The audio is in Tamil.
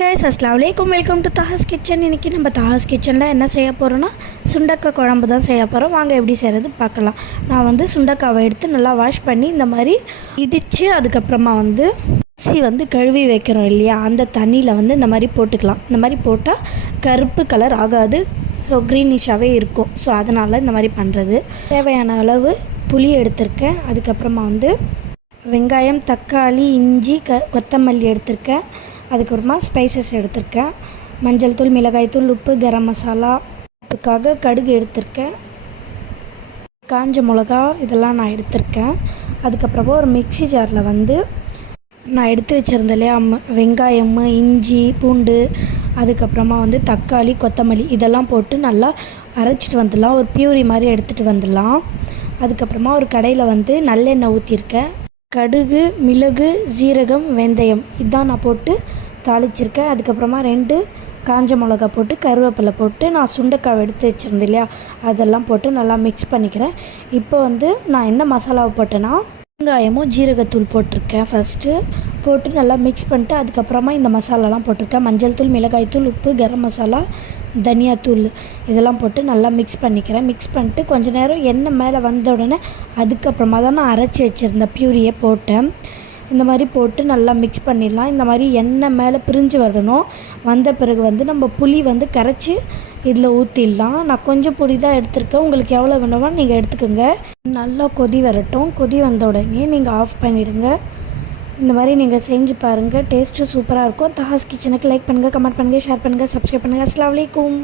கைஸ் அஸ்ஸலாமு அலைக்கும், வெல்கம் டு தாஹாஸ் கிச்சன். இன்றைக்கி நம்ம தாஹாஸ் கிச்சனில் என்ன செய்ய போகிறோன்னா சுண்டக்காய் குழம்பு தான் செய்ய போகிறோம். வாங்க எப்படி செய்கிறது பார்க்கலாம். நான் வந்து சுண்டக்காவை எடுத்து நல்லா வாஷ் பண்ணி இந்த மாதிரி இடித்து அதுக்கப்புறமா வந்து அரிசி கழுவி வைக்கிறோம் இல்லையா, அந்த தண்ணியில் இந்த மாதிரி போட்டுக்கலாம். இந்த மாதிரி போட்டால் கருப்பு கலர் ஆகாது, ஸோ க்ரீனிஷாகவே இருக்கும். ஸோ அதனால் இந்த மாதிரி பண்ணுறது. தேவையான அளவு புளி எடுத்திருக்கேன். அதுக்கப்புறமா வெங்காயம், தக்காளி, இஞ்சி, கொத்தமல்லி எடுத்திருக்கேன். அதுக்கப்புறமா ஸ்பைசஸ் எடுத்திருக்கேன். மஞ்சள் தூள், மிளகாய் தூள், உப்பு, கரம் மசாலா, உப்புக்காக கடுகு எடுத்திருக்கேன். காஞ்ச மிளகா இதெல்லாம் நான் எடுத்திருக்கேன். அதுக்கப்புறமா ஒரு மிக்ஸி ஜாரில் நான் எடுத்து வச்சுருந்தேன் இல்லையா, வெங்காயம், இஞ்சி, பூண்டு, அதுக்கப்புறமா தக்காளி, கொத்தமல்லி இதெல்லாம் போட்டு நல்லா அரைச்சிட்டு வந்துடலாம். ஒரு பியூரி மாதிரி எடுத்துகிட்டு வந்துடலாம். அதுக்கப்புறமா ஒரு கடையில் நல்லெண்ணெய் ஊற்றிருக்கேன். கடுகு, மிளகு, ஜீரகம், வெந்தயம் இதான் நான் போட்டு தாளிச்சிருக்கேன். அதுக்கப்புறமா 2 காஞ்ச மிளகா போட்டு கருவேப்பிலை போட்டு நான் சுண்டைக்காய் எடுத்து வச்சுருந்தேன் இல்லையா, அதெல்லாம் போட்டு நல்லா மிக்ஸ் பண்ணிக்கிறேன். இப்போ நான் என்ன மசாலாவை போட்டேன்னா வெங்காயமும் ஜீரகத்தூள் போட்டிருக்கேன். ஃபஸ்ட்டு போட்டு நல்லா மிக்ஸ் பண்ணிட்டு அதுக்கப்புறமா இந்த மசாலாலாம் போட்டிருக்கேன். மஞ்சள் தூள், மிளகாய் தூள், உப்பு, கரம் மசாலா, தனியாத்தூள் இதெல்லாம் போட்டு நல்லா மிக்ஸ் பண்ணிக்கிறேன். மிக்ஸ் பண்ணிட்டு கொஞ்சம் நேரம் எண்ணெய் மேலே வந்த உடனே அதுக்கப்புறமா தான் நான் அரைச்சி வச்சுருந்த பியூரியை போட்டேன். இந்த மாதிரி போட்டு நல்லா மிக்ஸ் பண்ணிடலாம். இந்த மாதிரி எண்ணெய் மேலே பிரிஞ்சு வரணும். வந்த பிறகு நம்ம புளி கரைச்சி இதில் ஊற்றிடலாம். நான் கொஞ்சம் புளி தான் எடுத்திருக்கேன். உங்களுக்கு எவ்வளோ வேணுமோ நீங்கள் எடுத்துக்கோங்க. நல்லா கொதி வரட்டும். கொதி வந்த உடனே நீங்கள் ஆஃப் பண்ணிவிடுங்க. இந்த மாதிரி நீங்கள் செஞ்சு பாருங்கள், டேஸ்ட்டு சூப்பராக இருக்கும். தாஹாஸ் கிச்சனுக்கு லைக் பண்ணுங்கள், கமெண்ட் பண்ணுங்கள், ஷேர் பண்ணுங்கள், சப்ஸ்கிரைப் பண்ணுங்கள். அஸ்ஸலாமு அலைக்கும்.